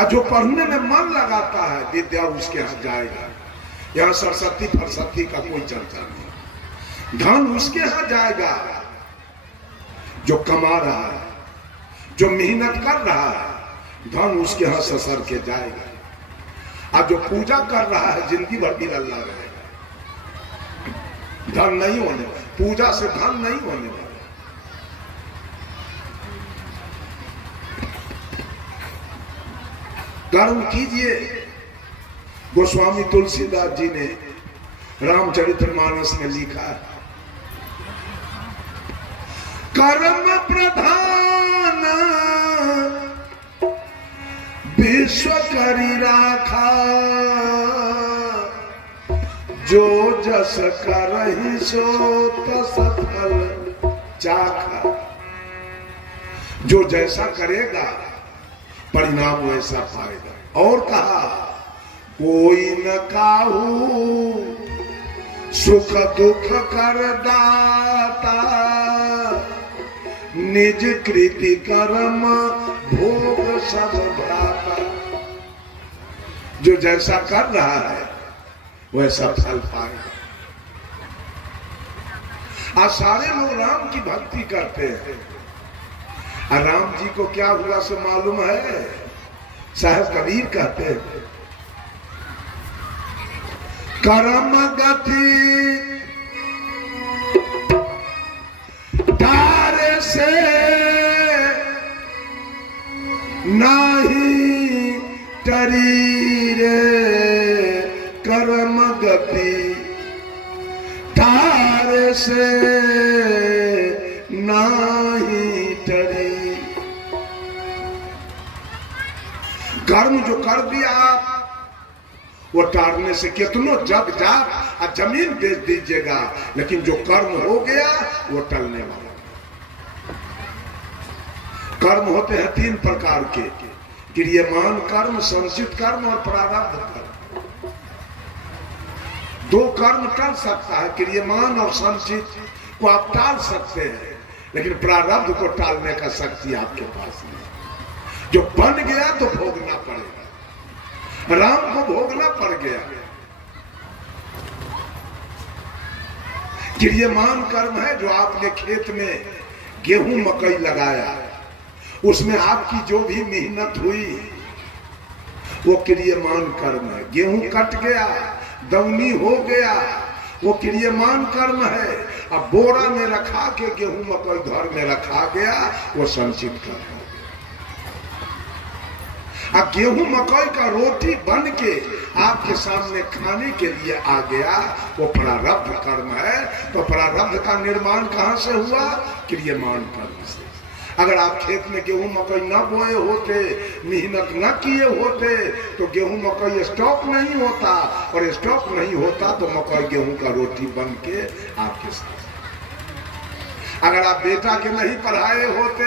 और जो पढ़ने में मन लगाता है विद्या उसके यहाँ जाएगा। यहाँ सरस्वती फरसती का कोई चर्चा नहीं। धन उसके यहाँ जाएगा जो कमा रहा है, जो मेहनत कर रहा है, धन उसके यहाँ ससर के जाएगा। और जो पूजा कर रहा है जिंदगी भर भी अल्लाह रहेगा। धन नहीं होने वाला, पूजा से धन नहीं होने वाला। कर्म कीजिए। गोस्वामी तुलसीदास जी ने रामचरितमानस में लिखा है, कर्म प्रधान विश्व करी राखा, जो जस करहि सो तस फल चाखा। जो जैसा करेगा परिणाम वैसा पाएगा। और कहा, कोई न काहू सुख दुख कर दाता, निज कृति कर्म भोग सब भ्राता। जो जैसा कर रहा है वैसा फल पाएगा। आज सारे लोग राम की भक्ति करते हैं। और राम जी को क्या हुआ से मालूम है? साहब कबीर कहते हैं, कर्म गति तारे से नाही टरी रे, कर्म गति तारे से नाही टरी। कर्म जो कर दिया आप, वो टारने से कितनों जग जाप और जमीन बेच दीजिएगा, लेकिन जो कर्म हो गया वो टलने वाला। कर्म होते हैं तीन प्रकार के, क्रियमान कर्म, संचित कर्म और प्रारब्ध कर्म। दो कर्म टल सकता है, क्रियमान और संचित को आप टाल सकते हैं, लेकिन प्रारब्ध को टालने का शक्ति आपके पास नहीं। जो बन गया तो भोगना पड़ेगा। राम को भोगना पड़ गया। क्रियमान कर्म है जो आपने खेत में गेहूं मकई लगाया, उसमें आपकी जो भी मेहनत हुई वो क्रियमान कर्म है। गेहूं कट गया, दवनी हो गया, वो क्रियमान कर्म है। अब बोरा में रखा के गेहूं मकई घर में रखा गया, वो संचित कर्म है। अब गेहूं मकई का रोटी बन के आपके सामने खाने के लिए आ गया, वो प्रारब्ध कर्म है। तो प्रारब्ध का निर्माण कहां से हुआ? क्रियमान कर्म से। अगर आप खेत में गेहूं मकई न बोए होते, मेहनत न किए होते, तो गेहूं मकई स्टॉक नहीं होता, और स्टॉक नहीं होता तो मकई गेहूं का रोटी बन के आपके साथ। अगर आप बेटा के नहीं पढ़ाए होते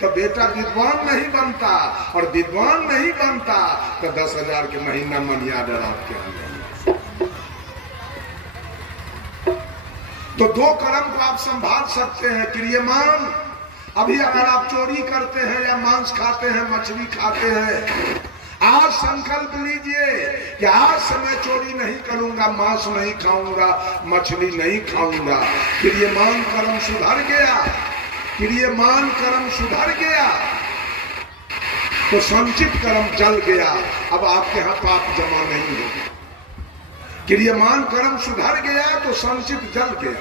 तो बेटा विद्वान नहीं बनता, और विद्वान नहीं बनता तो 10,000 के महीना मनी आर्डर आपके यहाँ। तो दो कर्म को आप संभाल सकते हैं। क्रियमान, अभी अगर आप चोरी करते हैं या मांस खाते हैं, मछली खाते हैं, आज संकल्प लीजिए कि आज से मैं चोरी नहीं करूंगा, मांस नहीं खाऊंगा, मछली नहीं खाऊंगा। क्रियमान कर्म सुधर गया, क्रियमान कर्म सुधर गया तो संचित कर्म जल गया। अब आपके यहाँ पाप जमा नहीं होगा। क्रियमान कर्म सुधर गया तो संचित जल गया,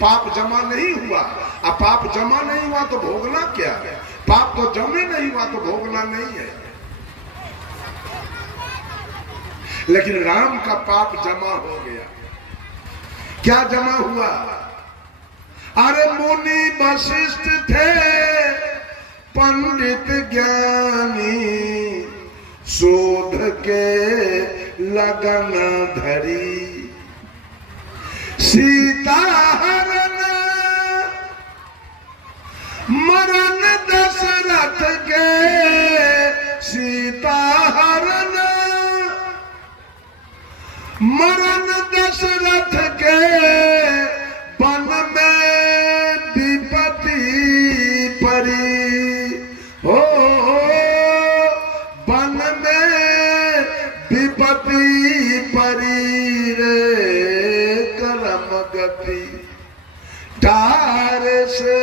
पाप जमा नहीं हुआ। अब पाप जमा नहीं हुआ तो भोगना क्या है? पाप तो जमे नहीं हुआ तो भोगना नहीं है। लेकिन राम का पाप जमा हो गया। क्या जमा हुआ? अरे मुनि वशिष्ठ थे पंडित ज्ञानी, शोध के लगन धरी, सीता हरण मरण दशरथ के, सीता हरण मरण दशरथ के, वन में विपत्ति परी हो, वन विपत्ति परी रे करम गति तार से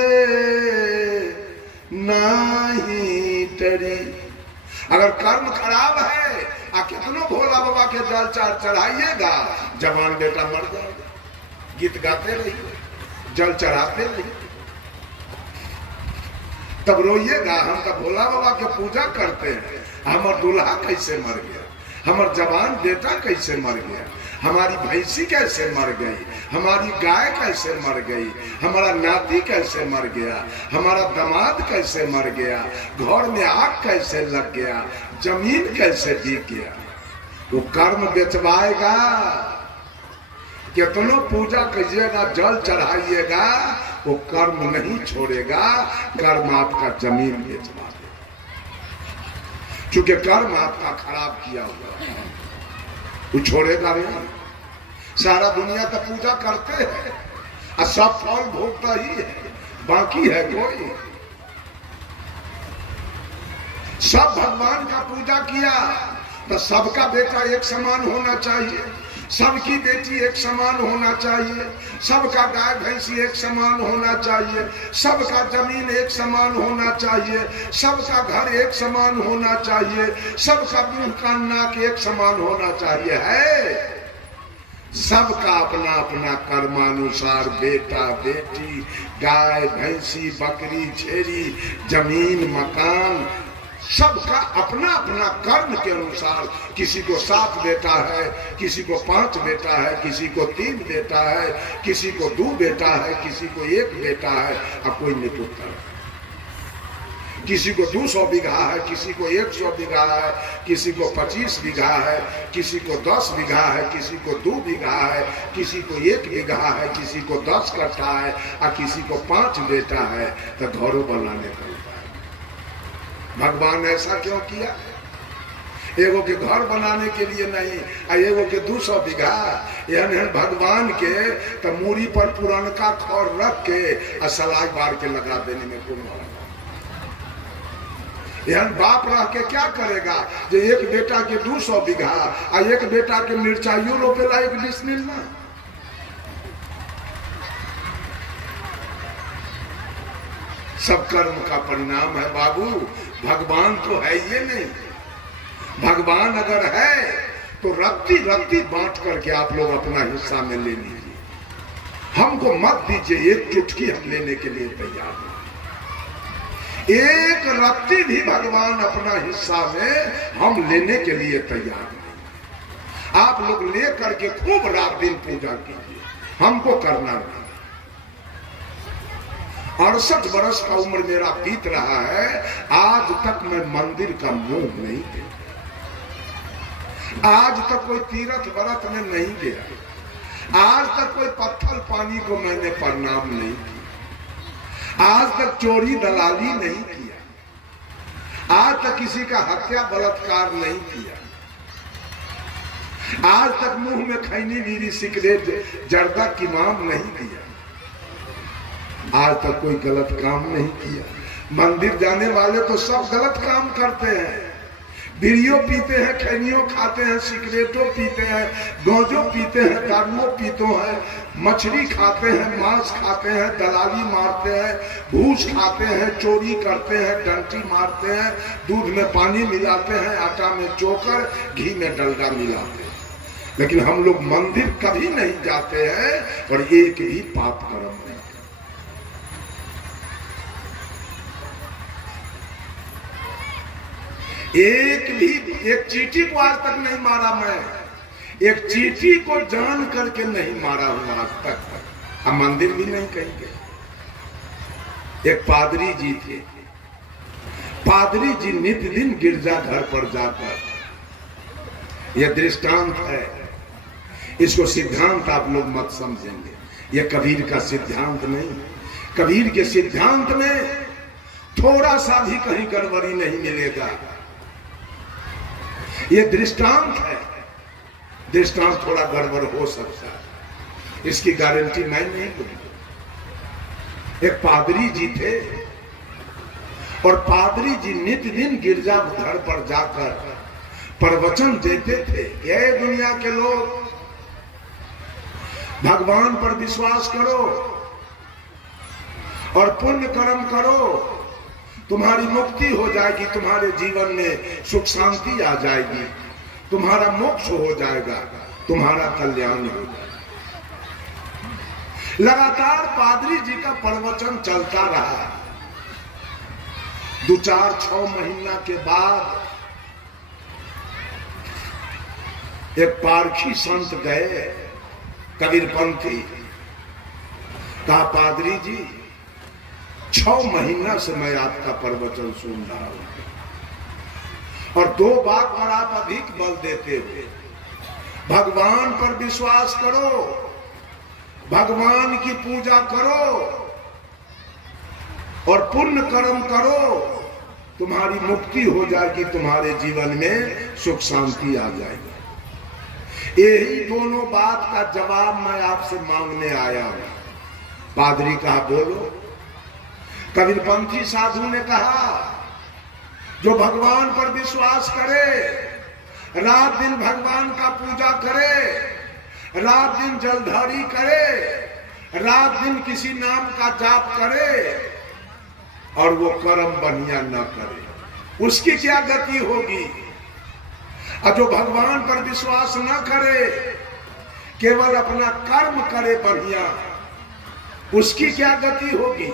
नहीं टरी। अगर कर्म खराब है आ कितनों भोला बाबा के जल चढ़ाइएगा, जवान बेटा मर जाएगा। गीत गाते रहिए, जल चढ़ाते रहिए, तब रोइएगा हम तो भोला बाबा के पूजा करते हैं, हमार दूल्हा कैसे मर गया, हमार जवान बेटा कैसे मर गया, हमारी भैंसी कैसे मर गई, हमारी गाय कैसे मर गई, हमारा नाती कैसे मर गया, हमारा दामाद कैसे मर गया, घर में आग कैसे लग गया, जमीन कैसे बिक गया। वो कर्म बेचवाएगा, कितनों पूजा कीजिएगा, जल चढ़ाइएगा, वो कर्म नहीं छोड़ेगा, कर्म आपका जमीन बेचवा देगा, क्योंकि कर्म आपका खराब किया हुआ, वो छोड़ेगा नहीं। सारा दुनिया तो पूजा करते हैं और सब फल भोगता ही है, बाकी है कोई? सब भगवान का पूजा किया तो सबका बेटा एक समान होना चाहिए, सबकी बेटी एक समान होना चाहिए, सबका गाय भैंसी एक समान होना चाहिए, सबका जमीन एक समान होना चाहिए, सबका घर एक समान होना चाहिए, सबका मुंह कान नाक एक समान होना चाहिए। है सबका अपना अपना कर्मानुसार बेटा बेटी, गाय भैंसी बकरी छेरी जमीन मकान, सबका अपना अपना कर्म के अनुसार, किसी को 7 बेटा है, किसी को 5 बेटा है, किसी को 3 बेटा है, किसी को 2 बेटा है, किसी को 1 बेटा है और कोई निपुत्र है, किसी को 200 बीघा है, किसी को 100 बीघा है, किसी को 25 बीघा है, किसी को 10 बीघा है, किसी को 2 बीघा है, किसी को 1 बीघा है, किसी को 10 कट्ठा है और किसी को 5 बेटा है। तो घरों बनाने का भगवान ऐसा क्यों किया? एगो के घर बनाने के लिए नहीं, एगो के 200 बीघा, यानी भगवान के तो मूरी पर पुरानका खौर रख के सलाई बार के लगा देने में कोई मौका। यानी बाप रह के क्या करेगा जो एक बेटा के 200 बीघा और एक बेटा के मिर्चाइयों रोपेला 1 डिसमिल में। सब कर्म का परिणाम है बाबू, भगवान तो है ये नहीं। भगवान अगर है तो रत्ती रत्ती बांट करके आप लोग अपना हिस्सा में ले लीजिए, हमको मत दीजिए। एक चुटकी हम लेने के लिए तैयार हैं, एक रत्ती भी भगवान अपना हिस्सा में हम लेने के लिए तैयार नहीं। आप लोग ले करके खूब रात दिन पूजा कीजिए, हमको करना नहीं। 68 वर्ष का उम्र मेरा बीत रहा है, आज तक मैं मंदिर का मुंह नहीं देखा, आज तक कोई तीर्थ व्रत में नहीं गया, आज तक कोई पत्थर पानी को मैंने प्रणाम नहीं किया, आज तक चोरी दलाली नहीं किया, आज तक किसी का हत्या बलात्कार नहीं किया, आज तक मुंह में खैनी बीड़ी सिगरेट जर्दा की माम नहीं किया, आज तक कोई गलत काम नहीं किया। मंदिर जाने वाले तो सब गलत काम करते हैं, बीड़ियों पीते हैं, खैनियों खाते हैं, सिगरेटों पीते हैं, गांजों पीते हैं, दारुओं पीते हैं, मछली खाते हैं, मांस खाते हैं, दलाली मारते हैं, घूस खाते हैं, चोरी करते हैं, डंटी मारते हैं, दूध में पानी मिलाते हैं, आटा में चोकर, घी में डलडा मिलाते हैं। लेकिन हम लोग मंदिर कभी नहीं जाते हैं और एक भी पाप कर्म नहीं। एक चींटी को आज तक नहीं मारा मैं, एक चींटी को जान करके नहीं मारा हूं आज तक। अब मंदिर भी नहीं कहेंगे। एक पादरी जी थे, पादरी जी नित्य दिन गिरजाघर पर जाकर, यह दृष्टांत है, इसको सिद्धांत आप लोग मत समझेंगे, यह कबीर का सिद्धांत नहीं। कबीर के सिद्धांत में थोड़ा सा भी कहीं गड़बड़ी नहीं मिलेगा। ये दृष्टांत है, दृष्टांत थोड़ा गड़बड़ हो सकता है, इसकी गारंटी मैं नहीं दूंगा। एक पादरी जी थे और पादरी जी नित्य दिन गिरजा घर पर जाकर प्रवचन देते थे। ये दुनिया के लोग भगवान पर विश्वास करो और पुण्य कर्म करो, तुम्हारी मुक्ति हो जाएगी, तुम्हारे जीवन में सुख शांति आ जाएगी, तुम्हारा मोक्ष हो जाएगा, तुम्हारा कल्याण हो जाएगा। लगातार पादरी जी का प्रवचन चलता रहा। 2-4-6 महीना के बाद एक पारखी संत गए, कबीरपंथी। कहा पादरी जी 6 महीना से मैं आपका प्रवचन सुन रहा हूं और 2 बात पर आप अधिक बल देते हुए, भगवान पर विश्वास करो, भगवान की पूजा करो और पुण्य कर्म करो, तुम्हारी मुक्ति हो जाएगी, तुम्हारे जीवन में सुख शांति आ जाएगी। यही दोनों बात का जवाब मैं आपसे मांगने आया हूं। पादरी कहा बोलो। कबीरपंथी साधु ने कहा जो भगवान पर विश्वास करे, रात दिन भगवान का पूजा करे, रात दिन जलधारी करे, रात दिन किसी नाम का जाप करे और वो कर्म बढ़िया न करे, उसकी क्या गति होगी? और जो भगवान पर विश्वास न करे, केवल अपना कर्म करे बढ़िया, उसकी क्या गति होगी?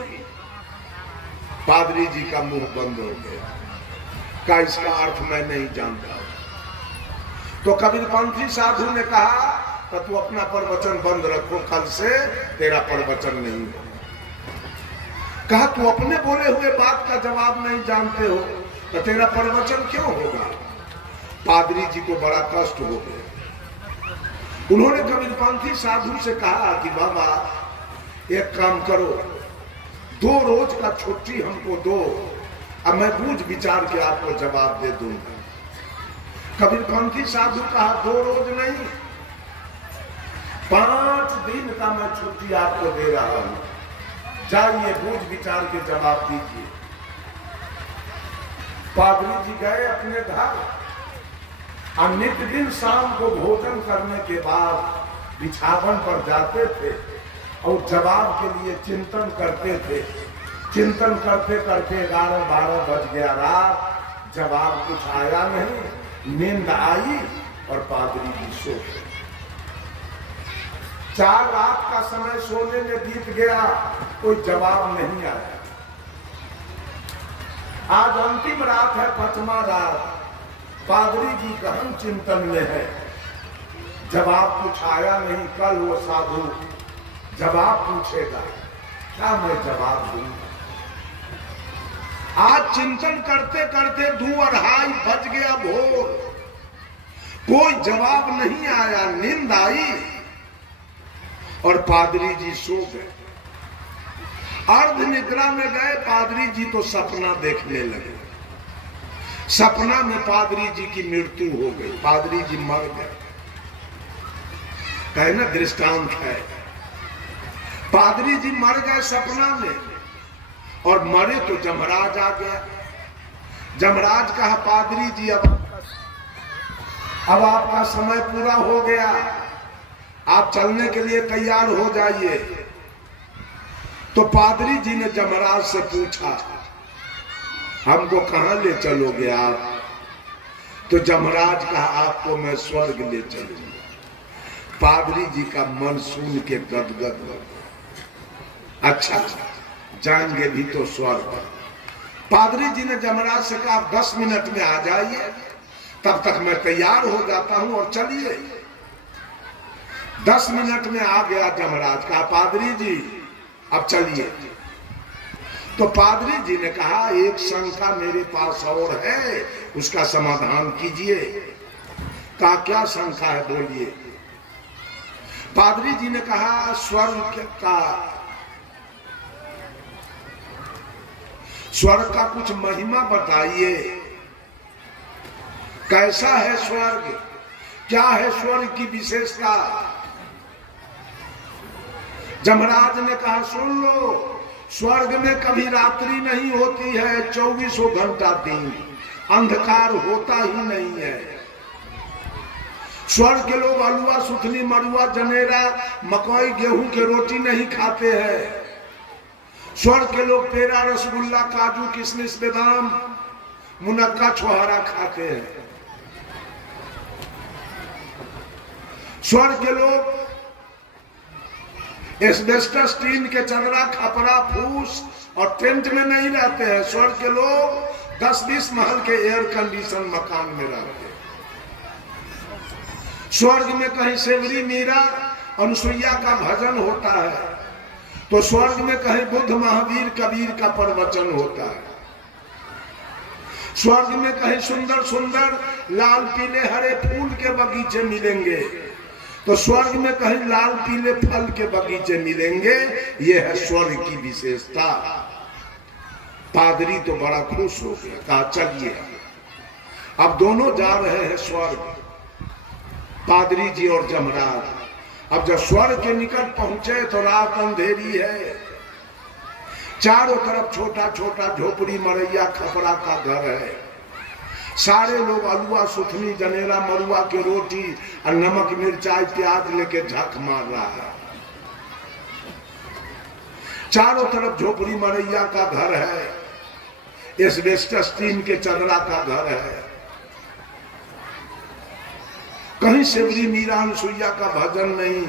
पादरी जी का मुंह बंद हो गया। का इसका अर्थ मैं नहीं जानता। तो कबीरपंथी साधु ने कहा तो तू अपना प्रवचन बंद रखो, कल से तेरा प्रवचन नहीं हो। कहा तू अपने बोले हुए बात का जवाब नहीं जानते हो तो तेरा प्रवचन क्यों होगा? पादरी जी को बड़ा कष्ट हो गया। उन्होंने कबीरपंथी साधु से कहा कि बाबा एक काम करो, 2 रोज का छुट्टी हमको दो, अब मैं बूझ विचार के आपको जवाब दे दूंगा। कबीरपंथी साधु कहा 2 रोज नहीं, 5 दिन का मैं छुट्टी आपको दे रहा हूं, जाइए बूझ विचार के जवाब दीजिए। पादरी जी गए अपने घर और नित्य दिन शाम को भोजन करने के बाद बिछावन पर जाते थे और जवाब के लिए चिंतन करते थे। चिंतन करते करते 11-12 बज गया रात, जवाब कुछ आया नहीं, नींद आई और पादरी जी सो गए। 4 रात का समय सोने में बीत गया, कोई जवाब नहीं आया। आज अंतिम रात है, 5वां रात, पादरी जी गहन चिंतन में है, जवाब कुछ आया नहीं। कल वो साधु जवाब पूछेगा, क्या मैं जवाब दूंगा? आज चिंतन करते करते 2-2:30 बज गया भोर, कोई जवाब नहीं आया, नींद आई और पादरी जी सो गए। अर्ध निद्रा में गए पादरी जी तो सपना देखने लगे। सपना में पादरी जी की मृत्यु हो गई, पादरी जी मर गए। कहना दृष्टांत है, पादरी जी मर गए सपना में और मरे तो जमराज आ गया। जमराज कहा पादरी जी अब आपका समय पूरा हो गया, आप चलने के लिए तैयार हो जाइए। तो पादरी जी ने जमराज से पूछा हमको कहां ले चलोगे आप? तो जमराज कहा आपको मैं स्वर्ग ले चलूंगा। पादरी जी का मन सुन के गदगद हो गया। अच्छा जाएंगे भी तो स्वर्ग। पादरी जी ने जमराज से कहा 10 मिनट में आ जाइए, तब तक मैं तैयार हो जाता हूं और चलिए। 10 मिनट में आ गया जमराज, कहा पादरी जी अब चलिए। तो पादरी जी ने कहा एक शंका मेरे पास और है, उसका समाधान कीजिए। कहा क्या शंका है बोलिए। पादरी जी ने कहा स्वर्ग का कुछ महिमा बताइए, कैसा है स्वर्ग, क्या है स्वर्ग की विशेषता? जमराज ने कहा सुन लो, स्वर्ग में कभी रात्रि नहीं होती है, 24 घंटा दिन, अंधकार होता ही नहीं है। स्वर्ग के लोग अलुआ, सुथनी, मड़ुआ, जनेरा, मकई, गेहूं के रोटी नहीं खाते हैं। स्वर्ग के लोग पेड़ा, रसगुल्ला, काजू, किशमिश, बादाम, मुनक्का, छोहारा खाते हैं। स्वर्ग के लोग एस्बेस्टस, टीन के चदरा, खपरा, फूस और टेंट में नहीं रहते हैं। स्वर्ग के लोग 10-20 महल के एयर कंडीशन मकान में रहते हैं। स्वर्ग में कहीं सेवरी, मीरा, अनुसुईया का भजन होता है, तो स्वर्ग में कहीं बुद्ध, महावीर, कबीर का प्रवचन होता है। स्वर्ग में कहीं सुंदर सुंदर लाल, पीले, हरे फूल के बगीचे मिलेंगे, तो स्वर्ग में कहीं लाल, पीले फल के बगीचे मिलेंगे। यह है स्वर्ग की विशेषता। पादरी तो बड़ा खुश हो गया, कहा चलिए अब दोनों जा रहे हैं स्वर्ग, पादरी जी और जमराज। अब जब स्वर्ग के निकट पहुंचे तो रात अंधेरी है, चारों तरफ छोटा छोटा झोपड़ी, मरैया, खपरा का घर है। सारे लोग अलुआ, सुथनी, जनेरा, मरुआ की रोटी और नमक, मिर्चाई, प्याज लेके झक मार रहा है। चारों तरफ झोपड़ी, मरैया का घर है, एस्बेस्टस, टीन के चदरा का घर है। कहीं सेवरी, मीरा, अनुसुईया का भजन नहीं,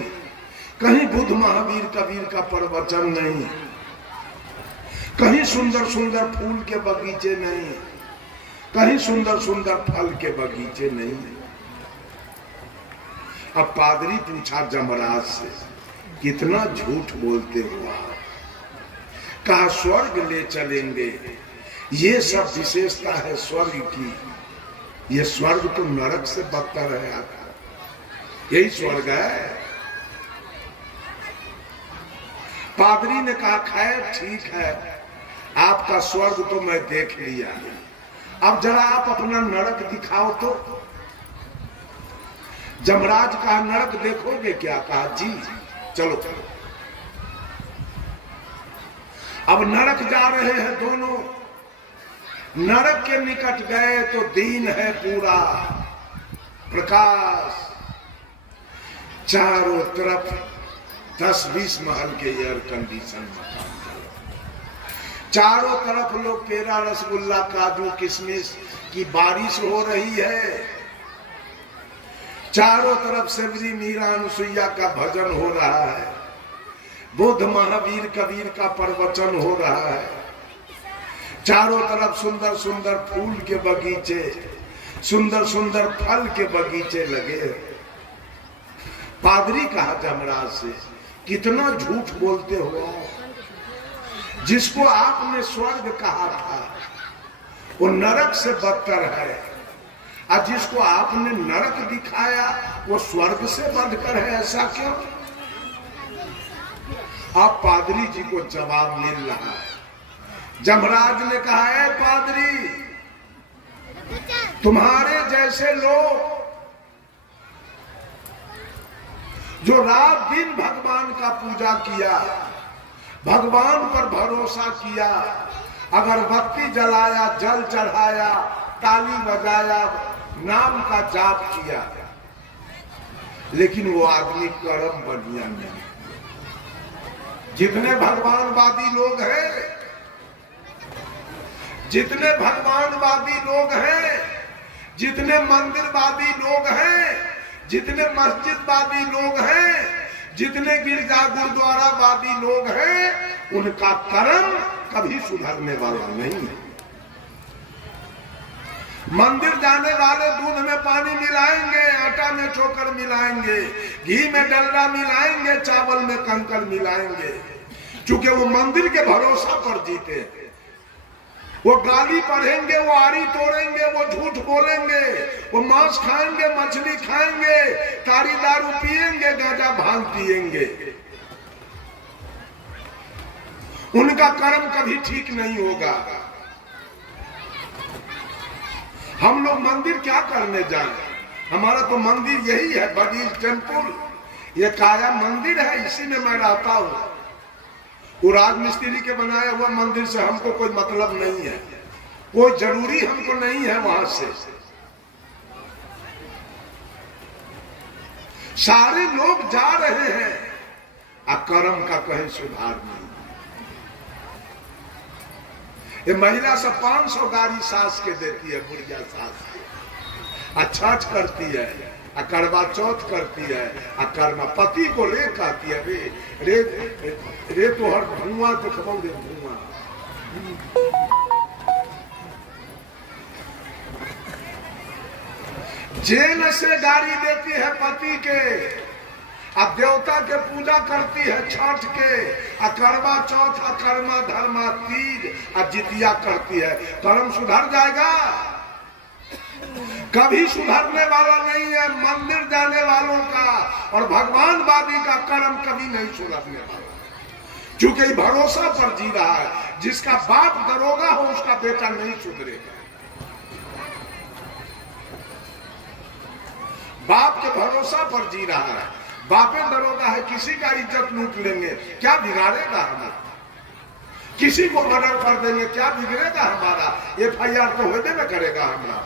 कहीं बुद्ध, महावीर, कबीर का प्रवचन नहीं, कहीं सुंदर सुंदर फूल के बगीचे नहीं, कहीं सुंदर सुंदर फल के बगीचे नहीं। अब पादरी पूछा जमराज से, कितना झूठ बोलते हो आप? कहा स्वर्ग ले चलेंगे, ये सब विशेषता है स्वर्ग की। ये स्वर्ग तो नरक से बदतर है आपका, यही स्वर्ग है। पादरी ने कहा खैर ठीक है, आपका स्वर्ग तो मैं देख लिया, अब जरा आप अपना नरक दिखाओ तो। जमराज कहा नरक देखोगे क्या? कहा जी चलो चलो। अब नरक जा रहे हैं दोनों। नरक के निकट गए तो दिन है पूरा प्रकाश, चारों तरफ 10-20 महल के एयर कंडीशन मकान, चारों तरफ लोग पेड़ा, रसगुल्ला, काजू, किशमिश की बारिश हो रही है। चारों तरफ सेवरी, मीरा, अनुसुईया का भजन हो रहा है, बुद्ध, महावीर, कबीर का प्रवचन हो रहा है। चारों तरफ सुंदर सुंदर फूल के बगीचे, सुंदर सुंदर फल के बगीचे लगे। पादरी कहा जमराज से, कितना झूठ बोलते हो। जिसको आपने स्वर्ग कहा था वो नरक से बदतर है, और जिसको आपने नरक दिखाया वो स्वर्ग से बढ़कर है, ऐसा क्यों? आप पादरी जी को जवाब मिल रहा है। जमराज ने कहा है पादरी, तुम्हारे जैसे लोग जो रात दिन भगवान का पूजा किया, भगवान पर भरोसा किया, अगरबत्ती जलाया, जल चढ़ाया, ताली बजाया, नाम का जाप किया, लेकिन वो आदमी कर्म बढ़िया नहीं। जितने भगवानवादी लोग हैं, जितने भगवानवादी लोग हैं, जितने मंदिरवादी लोग हैं, जितने मस्जिदवादी लोग हैं, जितने गिरजा गुरुद्वारावादी लोग हैं, उनका कर्म कभी सुधरने वाला नहीं है। मंदिर जाने वाले दूध में पानी मिलाएंगे, आटा में चोकर मिलाएंगे, घी में डलडा मिलाएंगे, चावल में कंकर मिलाएंगे, क्योंकि वो मंदिर के भरोसा पर जीते हैं। वो गाली पढ़ेंगे, वो आरी तोड़ेंगे, वो झूठ बोलेंगे, वो मांस खाएंगे, मछली खाएंगे, तारी दारू पिएंगे, गांजा भांग पिएंगे। उनका कर्म कभी ठीक नहीं होगा। हम लोग मंदिर क्या करने जाएं? हमारा तो मंदिर यही है, बडीज टेम्पल, ये काया मंदिर है, इसी में मैं रहता हूँ। वो राजमिस्त्री के बनाया हुआ मंदिर से हमको कोई मतलब नहीं है, कोई जरूरी हमको नहीं है वहां से। सारे लोग जा रहे हैं, कर्म का कहीं सुधार नहीं। ये महिला सब 500 गाड़ी सास के देती है, बुढ़िया सास के, छठ करती है, करवा चौथ करती है, कर्मा पति को रे कहती है, रे रे रे तो हर धुआं देखो रे धुआं। जेल से गाड़ी देती है पति के, अब देवता के पूजा करती है छठ के, करवा चौथ, कर्मा धर्मा तीज, जितिया करती है। कर्म सुधर जाएगा? कभी सुधरने वाला नहीं है। मंदिर जाने वालों का और भगवानवादी का कर्म कभी नहीं सुधरने वाला, क्योंकि भरोसा पर जी रहा है। जिसका बाप दरोगा हो उसका बेटा नहीं सुधरेगा। बाप के भरोसा पर जी रहा है, बापे दरोगा है, किसी का इज्जत लूट लेंगे, क्या बिगाड़ेगा हमें? किसी को मर्डर कर देंगे, क्या बिगड़ेगा हमारा? FIR तो होने में करेगा हमारा,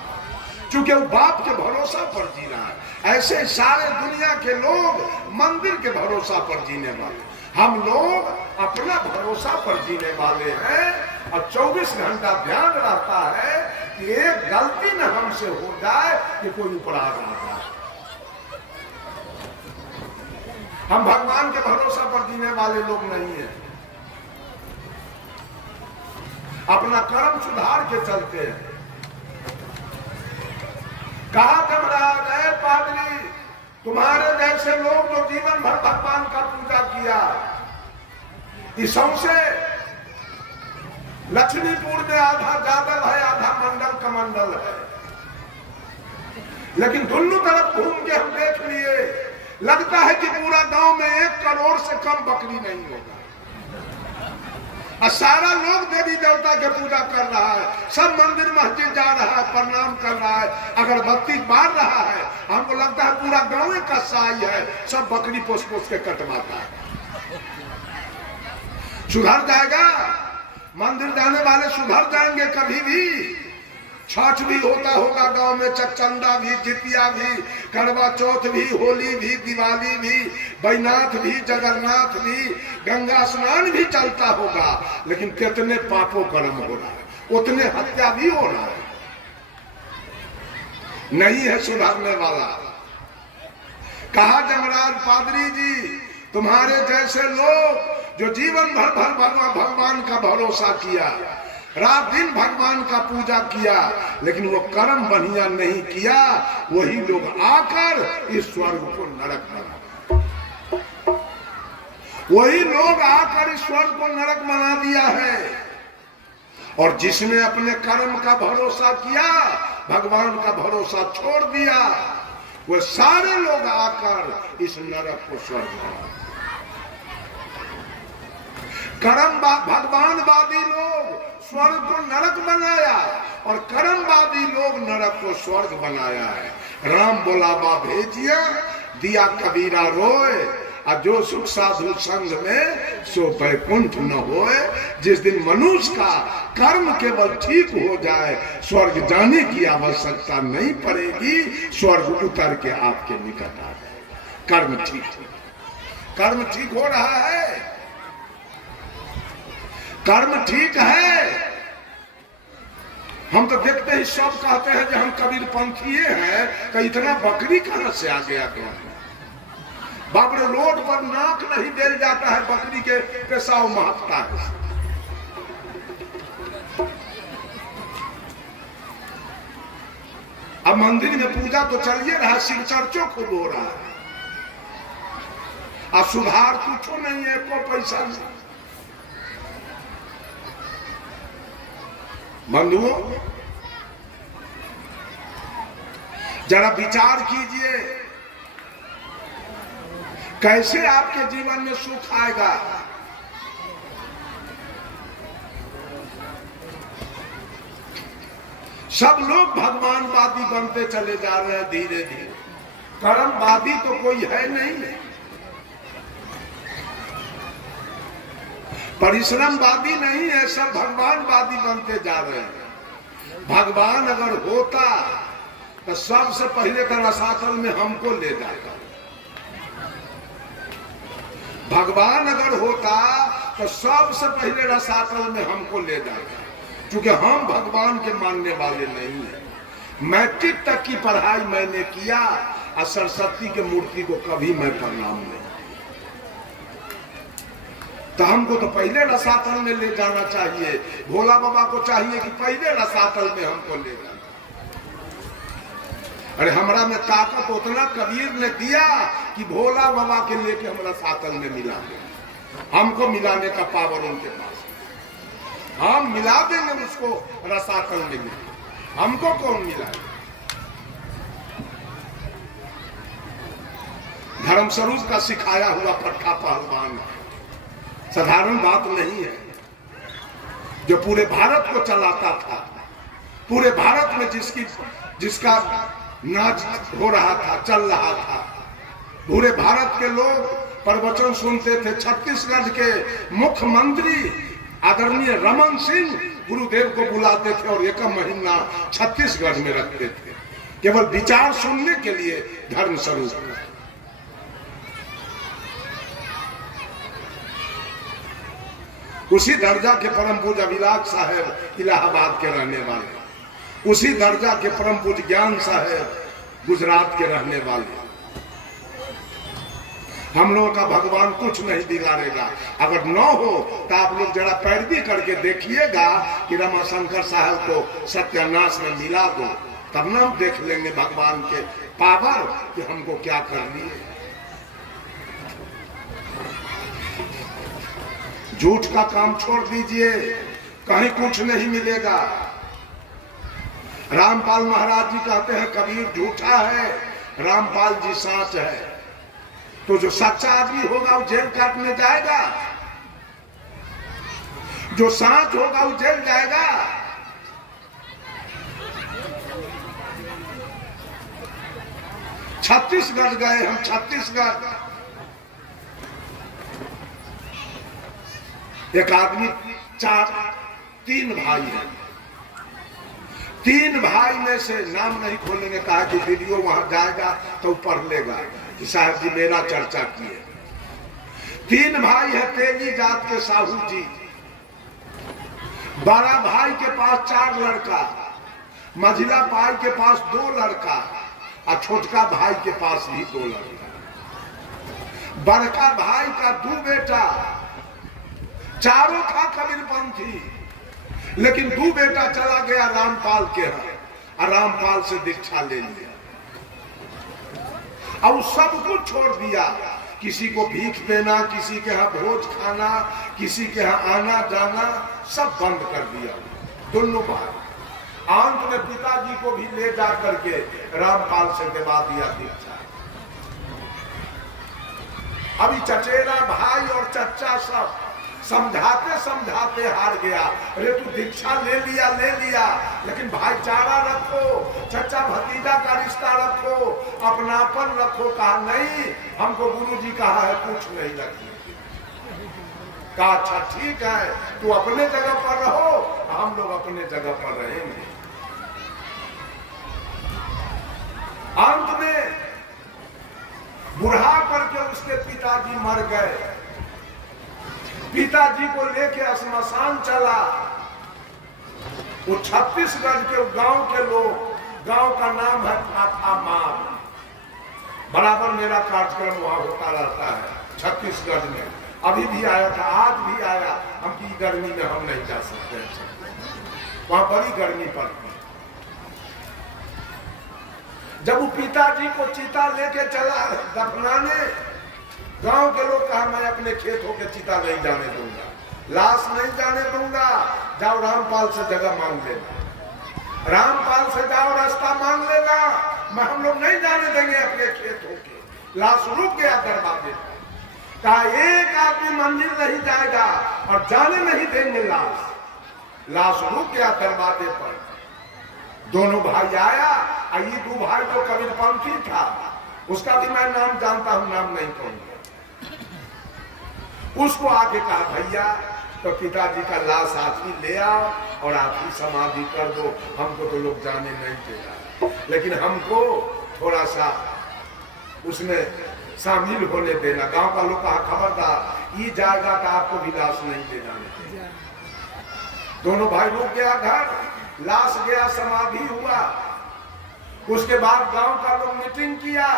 क्योंकि वो बाप के भरोसा पर जी रहा है। ऐसे सारे दुनिया के लोग मंदिर के भरोसा पर जीने वाले, हम लोग अपना भरोसा पर जीने वाले हैं। और 24 घंटा ध्यान रहता है कि एक गलती न हमसे हो जाए कि कोई उपराध आ जाए। हम भगवान के भरोसा पर जीने वाले लोग नहीं हैं, अपना कर्म सुधार के चलते हैं। कहा धर्मराज, है पादरी, तुम्हारे जैसे लोग जो जीवन भर भगवान का पूजा किया, इससे लक्ष्मीपुर में आधा जादव है, आधा मंडल कमंडल है, लेकिन दोनों तरफ घूम के हम देख लिए, लगता है कि पूरा गांव में 1 करोड़ से कम बकरी नहीं होगा। और सारा लोग देवी देवता के पूजा कर रहा है, सब मंदिर मस्जिद जा रहा है, प्रणाम कर रहा है, अगरबत्ती बार रहा है। हमको लगता है पूरा गांव का साई है, सब बकरी पोस पोस के कटवाता है। सुधर जाएगा? मंदिर जाने वाले सुधर जाएंगे कभी भी? छठ भी होता होगा गांव में, चकचंदा भी, जितिया भी, करवा चौथ भी, होली भी, दिवाली भी, बैनाथ भी, जगन्नाथ भी, गंगा स्नान भी चलता होगा, लेकिन कितने पापों कर्म हो रहा है, उतने हत्या भी हो रहा है। नहीं है सुधारने वाला। कहा जमराज पादरी जी, तुम्हारे जैसे लोग जो जीवन भर भगवान का भरोसा किया, रात दिन भगवान का पूजा किया, लेकिन वो कर्म बढ़िया नहीं किया, वही लोग आकर इस स्वर्ग को नरक बना, वही लोग आकर इस स्वर्ग को नरक बना दिया है। और जिसने अपने कर्म का भरोसा किया, भगवान का भरोसा छोड़ दिया, वो सारे लोग आकर इस नरक को स्वर्ग बना। कर्म भगवानवादी लोग स्वर्ग को नरक बनाया और कर्मवादी लोग नरक को स्वर्ग बनाया है। राम बोलावा भेजिया, दिया कबीरा रोए, और जो सुख साधु संग में सो बैकुंठ न होए। जिस दिन मनुष्य का कर्म केवल ठीक हो जाए, स्वर्ग जाने की आवश्यकता नहीं पड़ेगी, स्वर्ग उतर के आपके निकट आ जाएगा। कर्म ठीक हो रहा है, कर्म ठीक है। हम तो देखते ही सब कहते हैं कि हम कबीर पंथीय हैं, तो इतना बकरी कहां से आ गया? बाप रे, रोड पर नाक नहीं बेल जाता है, बकरी के पेशाब महकता है। अब मंदिर में पूजा तो चलिए रहा, शिव चर्चों खूब हो रहा है, अब सुधार कुछ नहीं है, कोई पैसा नहीं। बंधुओं, जरा विचार कीजिए, कैसे आपके जीवन में सुख आएगा? सब लोग भगवानवादी बनते चले जा रहे हैं धीरे धीरे, कर्मवादी तो कोई है नहीं, परिश्रमवादी नहीं है, सब भगवानवादी बनते जा रहे हैं। भगवान अगर होता तो सबसे पहले तो रसातल में हमको ले जाता, भगवान अगर होता तो सबसे पहले रसातल में हमको ले जाएगा, क्योंकि हम भगवान के मानने वाले नहीं है। मैट्रिक तक की पढ़ाई मैंने किया और सरस्वती के मूर्ति को कभी मैं प्रणाम नहीं। तो हमको तो पहले रसातल में ले जाना चाहिए। भोला बाबा को चाहिए कि पहले रसातल में हमको ले जाना। अरे हमरा में ताकत उतना कबीर ने दिया कि भोला बाबा के लेके हम रसातल में मिला दे। हमको मिलाने का पावर उनके पास, हम मिला देंगे उसको रसातल में। हमको कौन मिला? धर्म स्वरूप का सिखाया हुआ पट्टा पहलवान साधारण बात नहीं है, जो पूरे भारत को चलाता था। पूरे भारत में जिसका नाच हो रहा था, चल रहा था। पूरे भारत के लोग प्रवचन सुनते थे। छत्तीसगढ़ के मुख्यमंत्री आदरणीय रमन सिंह गुरुदेव को बुलाते थे और 1 महीना छत्तीसगढ़ में रखते थे, केवल विचार सुनने के लिए धर्म स्वरूप। उसी दर्जा के परम पूज्य अभिलाष साहब इलाहाबाद के रहने वाले, उसी दर्जा के परम पूज्य ज्ञान साहब गुजरात के रहने वाले। हम लोगों का भगवान कुछ नहीं बिगाड़ेगा। अगर न हो तो आप लोग जरा पैरवी करके देखिएगा कि रमाशंकर साहब को सत्यानाश में मिला दो, तब ना हम देख लेंगे भगवान के पावर कि हमको क्या करनी है। झूठ का काम छोड़ दीजिए, कहीं कुछ नहीं मिलेगा। रामपाल महाराज जी कहते हैं कबीर झूठा है, रामपाल जी साच है। तो जो सच्चा आदमी होगा वो जेल काटने जाएगा, जो साच होगा वो जेल जाएगा। छत्तीसगढ़ गए हम, छत्तीसगढ़ एक आदमी 3 भाई है। 3 भाई में से नाम नहीं खोलेंगे, कहा कि वीडियो वहां जाएगा तो पढ़ लेगा कि साहब जी मेरा चर्चा किए। 3 भाई है तेली जात के साहू जी। बड़ा भाई के पास 4 लड़का, मझिला भाई के पास 2 लड़का और छोटका भाई के पास भी 2 लड़का। बड़का भाई का 2 बेटा, चारों था कबीरपंथी, लेकिन 2 बेटा चला गया रामपाल के यहाँ और रामपाल से दीक्षा ले लिया और सब कुछ छोड़ दिया। किसी को भीख देना, किसी के यहाँ भोज खाना, किसी के यहाँ आना जाना, सब बंद कर दिया दोनों भाई। अंत में पिताजी को भी ले जा करके रामपाल से दिवा दिया दीक्षा। अभी चचेरा भाई और चच्चा सब समझाते समझाते हार गया। अरे तू दीक्षा ले लिया, लेकिन भाईचारा रखो, चचा भतीजा का रिश्ता रखो, अपनापन रखो। कहा नहीं, हमको गुरुजी कहा है कुछ नहीं रखने। कहा अच्छा ठीक है, तू अपने जगह पर रहो, हम लोग अपने जगह पर रहेंगे। अंत में बुढ़ा करके उसके पिताजी मर गए। पिताजी को लेके श्मशान चला। वो छत्तीसगढ़ के गांव के लोग, गांव का नाम है फाफामार। बराबर मेरा कार्यक्रम वहां होता रहता है छत्तीसगढ़ में। अभी भी आया था, आज भी आया। हम की गर्मी में हम नहीं जा सकते, वहां बड़ी गर्मी पड़ती। जब वो पिताजी को चिता लेके चला दफनाने, गांव के लोग कहा मैं अपने खेतों के चिता नहीं जाने दूंगा, लाश नहीं जाने दूंगा। जाओ रामपाल से जगह मांग लेना, रामपाल से जाओ रास्ता मांग लेना, मैं हम लोग नहीं जाने देंगे अपने खेतों के। लाश रुक गया दरवाजे पर। कहा एक आदमी मंदिर नहीं जाएगा और जाने नहीं देंगे लाश। लाश रुक गया दरवाजे पर। दोनों भाई आया, ये 2 भाई तो कबीरपंथी था, उसका भी मैं नाम जानता हूं, नाम नहीं कहूंगा। उसको आके कहा भैया तो पिताजी का लाश आप ही ले आओ और आप ही समाधि कर दो, हमको तो लोग जाने नहीं देगा। लेकिन हमको थोड़ा सा उसने शामिल होने देना। गांव का लोग कहा खबरदार, ये जाएगा तो आपको भी लाश नहीं ले जाने। दोनों भाई रुक गया घर, लाश गया, समाधि हुआ। उसके बाद गांव का लोग मीटिंग किया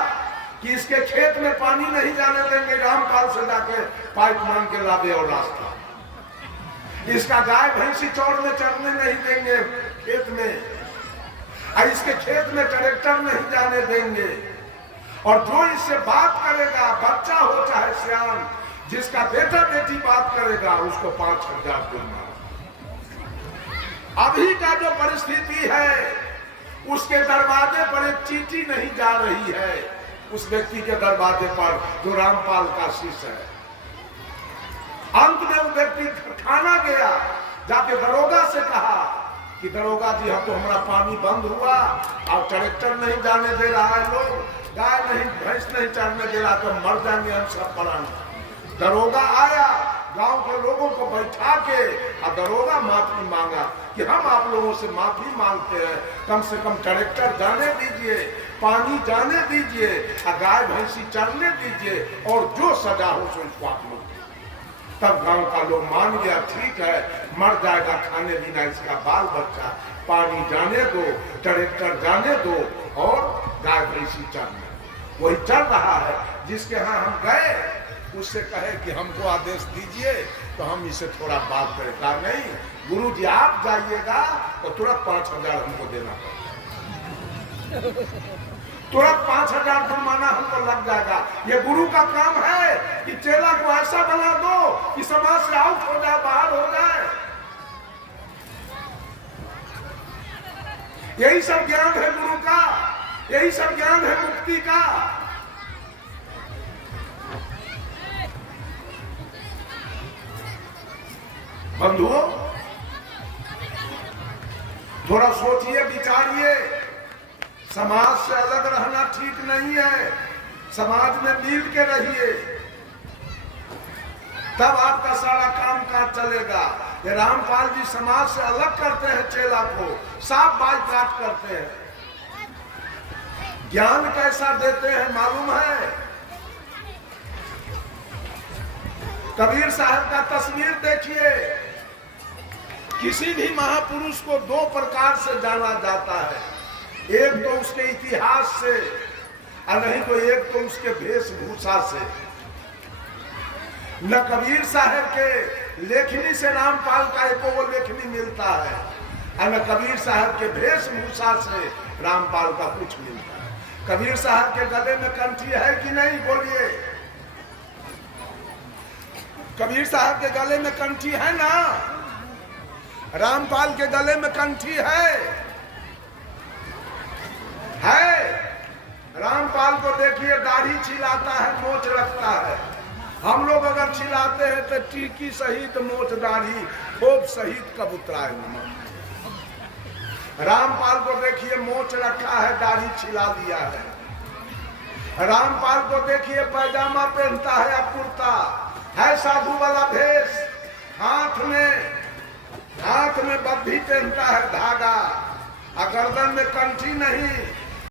कि इसके खेत में पानी नहीं जाने देंगे, रामपाल से जाके पाइप मांग के ला दे और रास्ता। इसका गाय भैंसी चौड़ में चढ़ने नहीं देंगे खेत में, और इसके खेत में ट्रैक्टर नहीं जाने देंगे। और जो इससे बात करेगा, बच्चा हो चाहे सियान, जिसका बेटा बेटी बात करेगा, उसको 5,000 जुर्माना। अभी का जो परिस्थिति है, उसके दरवाजे पर एक चींटी नहीं जा रही है, उस व्यक्ति के दरवाजे पर जो रामपाल का शिष्य है। अंत में वो व्यक्ति खाना गया, जाके दरोगा से कहा कि दरोगा जी, हम तो हमारा पानी बंद हुआ और ट्रैक्टर नहीं जाने दे रहा है, लोग गाय नहीं भैंस नहीं चढ़ने दे रहा, तो मर जाएंगे हम सब प्राणी। दरोगा आया, गांव के लोगों को बैठा के और दरोगा माफी मांगा कि हम आप लोगों से माफी मांगते हैं, कम से कम ट्रैक्टर जाने दीजिए, पानी जाने दीजिए, गाय भैंसी चढ़ने दीजिए, और जो सजा हो सो इसको आप लोग। तब गांव का लोग मान गया, ठीक है, मर जाएगा खाने बिना इसका बाल बच्चा, पानी जाने दो, ट्रैक्टर जाने दो, और गाय भैंसी चढ़ने। वही चल रहा है। जिसके यहाँ हम गए, उससे कहे कि हमको आदेश दीजिए तो हम इसे थोड़ा बात करें। कहा नहीं गुरु जी, आप जाइएगा तो तुरंत 5,000 हमको देना पड़ेगा, तुरंत 5,000 जुर्माना हमको लग जाएगा। ये गुरु का काम है कि चेला को ऐसा बना दो कि समाज से आउट हो जाए, बाहर हो जाए। यही सब ज्ञान है गुरु का, यही सब ज्ञान है मुक्ति का। बंधुओं, थोड़ा सोचिए, विचारिए। समाज से अलग रहना ठीक नहीं है, समाज में मिल के रहिए, तब आपका सारा काम काज चलेगा। ये रामपाल जी समाज से अलग करते हैं चेला को, साफ बाइकाट करते हैं। ज्ञान कैसा देते हैं मालूम है? कबीर साहब का तस्वीर देखिए। किसी भी महापुरुष को दो प्रकार से जाना जाता है, एक तो उसके इतिहास से, और नहीं तो एक तो उसके वेशभूषा से। न कबीर साहब के लेखनी से रामपाल का एको वो लेखनी मिलता है, और न कबीर साहब के वेशभूषा से रामपाल का कुछ मिलता है। कबीर साहब के गले में कंठी है कि नहीं, बोलिए? कबीर साहब के गले में कंठी है ना? रामपाल के गले में कंठी है? रामपाल को देखिए, दाढ़ी छिलाता है, मोछ रखता है। हम लोग अगर छिलाते हैं तो टीकी सहित मोछ दाढ़ी खूब सहित कबूतरा है। रामपाल को देखिए, मोछ रखा है, दाढ़ी छिला दिया है। रामपाल को देखिए, पैजामा पहनता है या कुर्ता है, साधु वाला भेष, हाथ में बद्धी पहनता है, धागा, और गर्दन में कंठी नहीं,